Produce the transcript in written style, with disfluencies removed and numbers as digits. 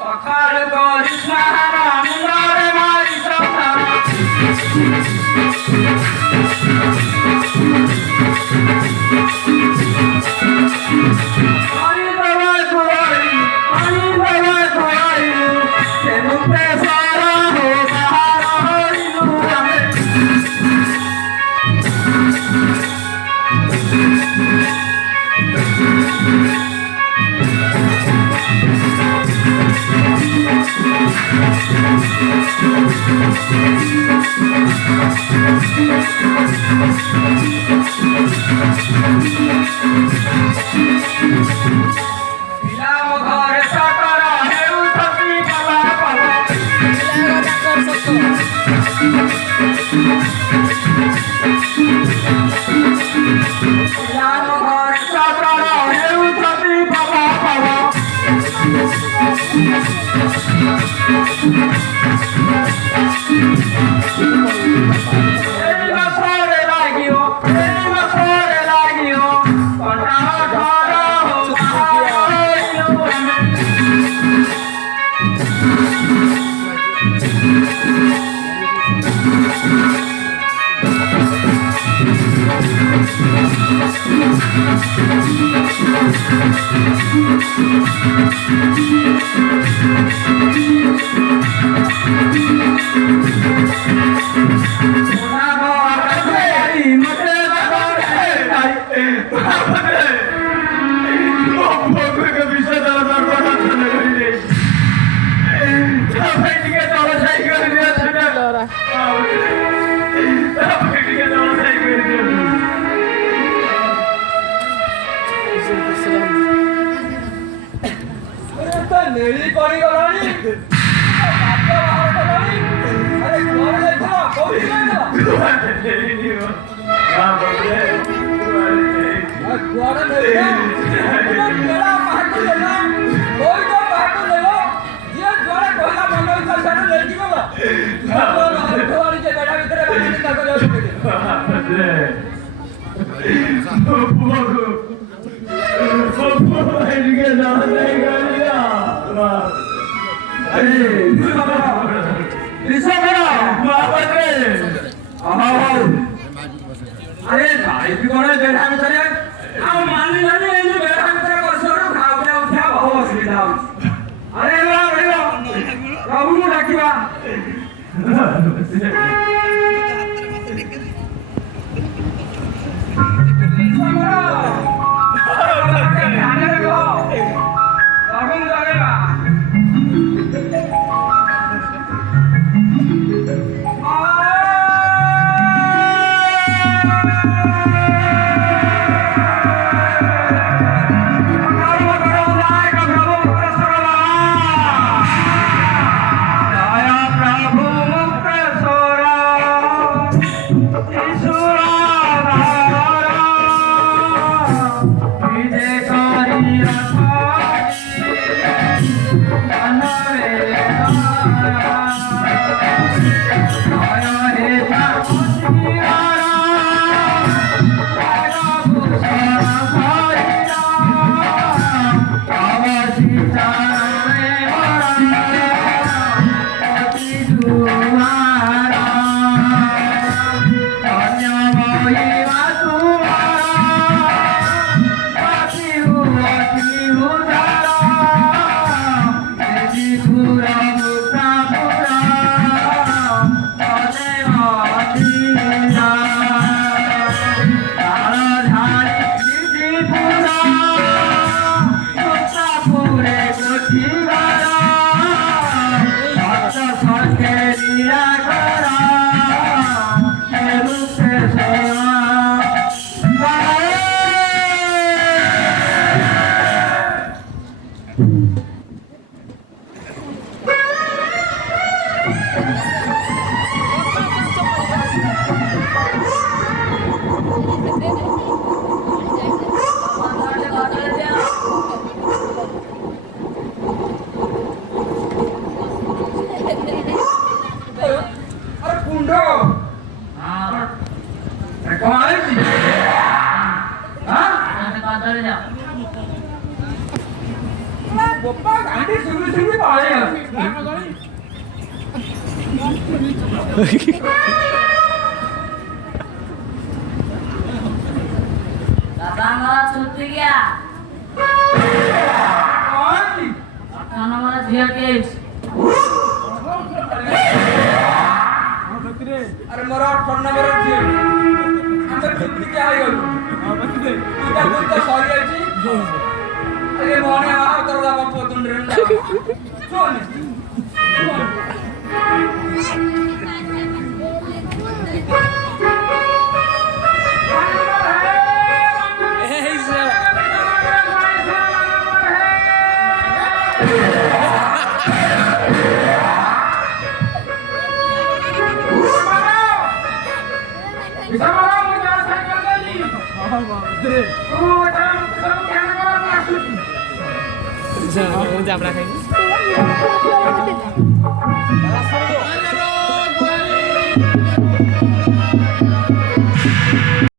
সকাল করিস না রামলারে মারিস না পানি দেওয়ার খোয়াই পানি দেওয়ার খোয়াই সে মুখে সারা হো সারা হইলু আমি ছিলাম ঘরে সকাল হেউ থাকি পালা পালা ছিলাম ঘরে সকাল হেউ থাকি পালা পালা এই বছরে লাগিও কটা ঘর হো হইলু আমি সোনা বাবা রে মতে বাবা রে নাই ভগবানকে বিষয় দেওয়ার দরকার নেই সবাই দিকে চলো সাই করে দিয়েছে না সবাই দিকে চলো সাই করে দিয়েছে নেড়ি করি গলানি বাচ্চা বাহার গলানি আরে ঘরে দেখা কবি না নেড়ি নিও বাবরে ঘরে দেখা মেলা পাহাড় লেলা ওই তো পাহাড় লেলো যে ঘরে কইলা মনে হইতা সেটা নেড়ি গলা বাবরে ঘরে যে বেড়া ভিতরে বানানি তা করে বাবরে এদিকে যাওয়া যায় গাড়িয়া আরে ভাই করে বেড়া ভিতরে মানি জানি এই যে বেড়া ভিতরে করছো খাওয়া উঠা বহু অসুবিধা হচ্ছে আরে বাবু ডাকিবা প্রভু মুক্ত সোরা চলে যাও গোপা গাড়ি শুরু শুরু পালে দাদা ছুটি গিয়া खाना वाला झिया के अरे मोरा 18 नंबर ଅଛି ଆମେ ଛୁଟି କେ ଆଇ ଗଲୁ ଇଟା ବୁତ ସରି ଯାଇଛି अरे मोने आ तर बाबा पोतुन रे सुन जा, राखेंगे